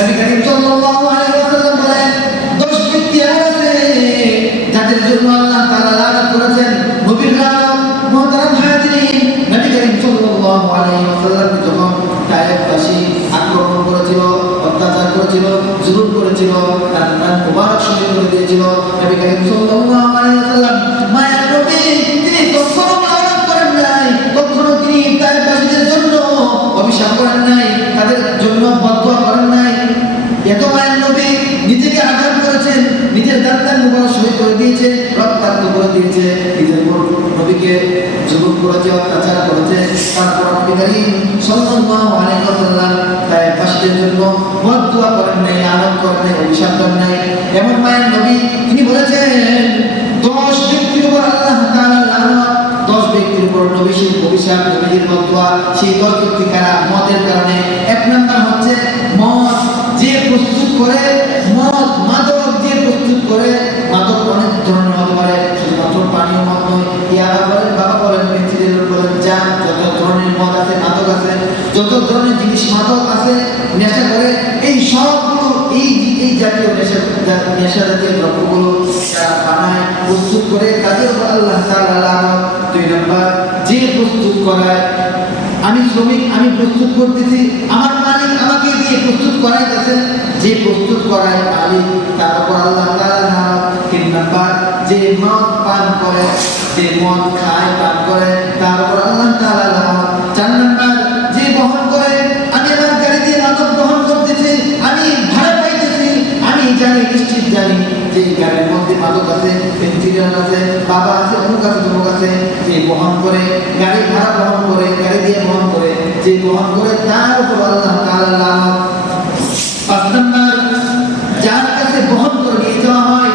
নবী করিম সাল্লাল্লাহু আলাইহি ওয়াসাল্লাম বলেন 10 ব্যক্তি আছে যাদের জন্য আল্লাহ তাআলা লানত করেছেন। নবীর লানত মুহতারাম হাজিরিন, নবী করিম সাল্লাল্লাহু আলাইহি ওয়াসাল্লাম যখন তায়েফবাসী আক্রমণ করেছিল, অত্যাচার করেছিল, জুলুম করেছিল, তার প্রাণ মুবারক শহীদ করে দিয়েছিল, নবী করিম সাল্লাল্লাহু আলাইহি ওয়াসাল্লাম মায়ার নবী তিনি কখনো লানত করেন নাই, কখনো তিনি তায়েফবাসীদের জন্য অভিশাপ করেন নাই, তাদের জন্য বদদুয়া করেন নাই। এত মায়ার নবী নিজেকে আঘাত করেছেন, নিজের দাঁতার মুবারক শহীদ করে দিয়েছে, রক্তাক্ত করে দিয়েছে, নিজের উপর নবীকে জুলুম করেছে, অত্যাচার করেছে। তারপর নবী করিম সাল্লাল্লাহু আলাইহি ওয়াসাল্লাম তায়েফবাসীদের জন্য বদদুয়া করেন নাই, আঘাত করেন নাই, অভিশাপ করেন নাই। এমন মায়ার নবী তিনি বলেছেন 10 ব্যক্তির উপর আল্লাহ তাআলা লানত, 10 ব্যক্তির উপর নবীর অভিশাপ, নবীর বদদুয়া। সেই 10 ব্যক্তি কারা? মদের কারণে। এক নাম্বার হচ্ছে মদ যে প্রস্তুত করে, মদ মাদক যে প্রস্তুত করে। মাদক অনেক ধরনের হতে পারে, শুধুমাত্র পানীয় মদ নয়, ইয়াবা বলেন, বাবা বলেন, পেন্সিল বলেন, যা যত ধরনের মদ আছে, মাদক আছে, যত ধরনের জিনিস মাদক আছে, নেশা করে, এই সবগুলো এই জাতীয় নেশা জাতীয় দ্রব্যগুলো যারা বানায়, প্রস্তুত করে, তাদের উপর আল্লাহ তাআলা লানত। 2 নাম্বার যে প্রস্তুত করায়, আমি শ্রমিক, আমি প্রস্তুত করতেছি, আমার মালিক আমাকে দিয়ে প্রস্তুত করাইতেছে, যে প্রস্তুত করায় মালিক, তার উপর আল্লাহ তাআলা লানত। 3 নাম্বার যে মদ পান করে, যে মদ খায়, পান করে, তার উপর আল্লাহ তাআলা লানত। 4 নাম্বার যে বহন করে, আমি আমার গাড়ি দিয়ে মাদক বহন করতেছি, আমি ভাড়া পাইতেছি, আমি জানি, নিশ্চিত জানি যে গাড়ির মধ্যে মাদক আছে, পেন্সিলিন আছে, বাবা আছে, অমুক আছে, তমুক আছে, যে বহন করে, গাড়ি ভাড়া বহন করে, গাড়ি দিয়ে বহন করে, যে বহন করে, তার উপর আল্লাহ তাআলা লানত। 5 নাম্বার যার কাছে বহন করে নিয়ে যাওয়া হয়,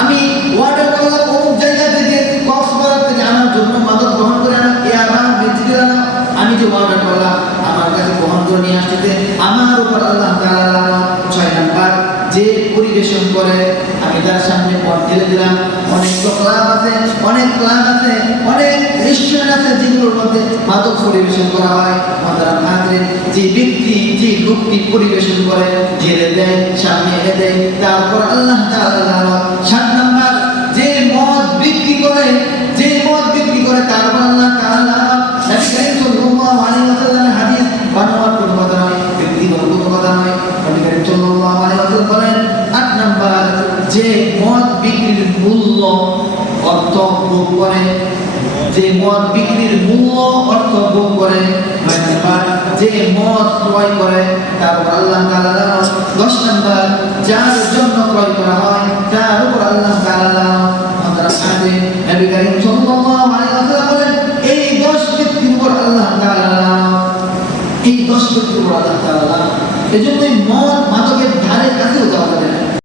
আমি ওয়াটার করলাম অমুক জায়গা থেকে, কক্সবাজার থেকে আমার জন্য মাদক বহন করে আনা, ইয়াবা পেন্সিলিন আনা, আমি যে ওয়াটার করলাম আমার কাছে বহন করে নিয়ে আসতে, আমার উপর আল্লাহ তাআলা লানত। 6 নাম্বার যে পরিবেশন করে, আমি তার সামনে পথ ঢেলে দিলাম। অনেক ক্লাব আছে, অনেক ক্লাব আছে, অনেক রেস্টুরেন্ট আছে যেগুলোর মধ্যে মাদক পরিবেশন করা হয়। মাদারা হাজির যে ব্যক্তি, যে লোকটি পরিবেশন করে, ঢেলে দেয়, সামনে এনে দেয়, তারপর আল্লাহ তাআলা লানত। 7 নাম্বার যে মদ বিক্রি করে, যে মদ বিক্রি করে, তারপর আল্লাহ তাআলা লানত। নবী করিম সাল্লাল্লাহু আলাইহি ওয়াসাল্লামের হাদিস বানোয়াট কোনো কথা নয়, ব্যক্তিগত কোনো কথা নয়। নবী করিম সাল্লাল্লাহু আলাইহি ওয়াসাল্লাম বলেন 8 নাম্বার যে মদ বিক্রির মূল্য অর্থ ভোগ করে, যে মদ বিক্রির মূল্য অর্থ ভোগ করে। 9 নাম্বার যে মদ ক্রয় করে, তারপর আল্লাহ তাআলা লানত। 10 নাম্বার যার জন্য ক্রয় করা হয়, তার উপর আল্লাহ তাআলা লানত। মাদ্রাস হাদিস নবী করিম সাল্লাল্লাহু আলাইহি ওয়াসাল্লাম বলেন এই 10 ব্যক্তির উপর আল্লাহ তাআলা লানত, এই 10 ব্যক্তির উপর আল্লাহ তাআলা লানত। এজন্য মদ মাদকের ধারে কাছেও যাওয়া যাবে না।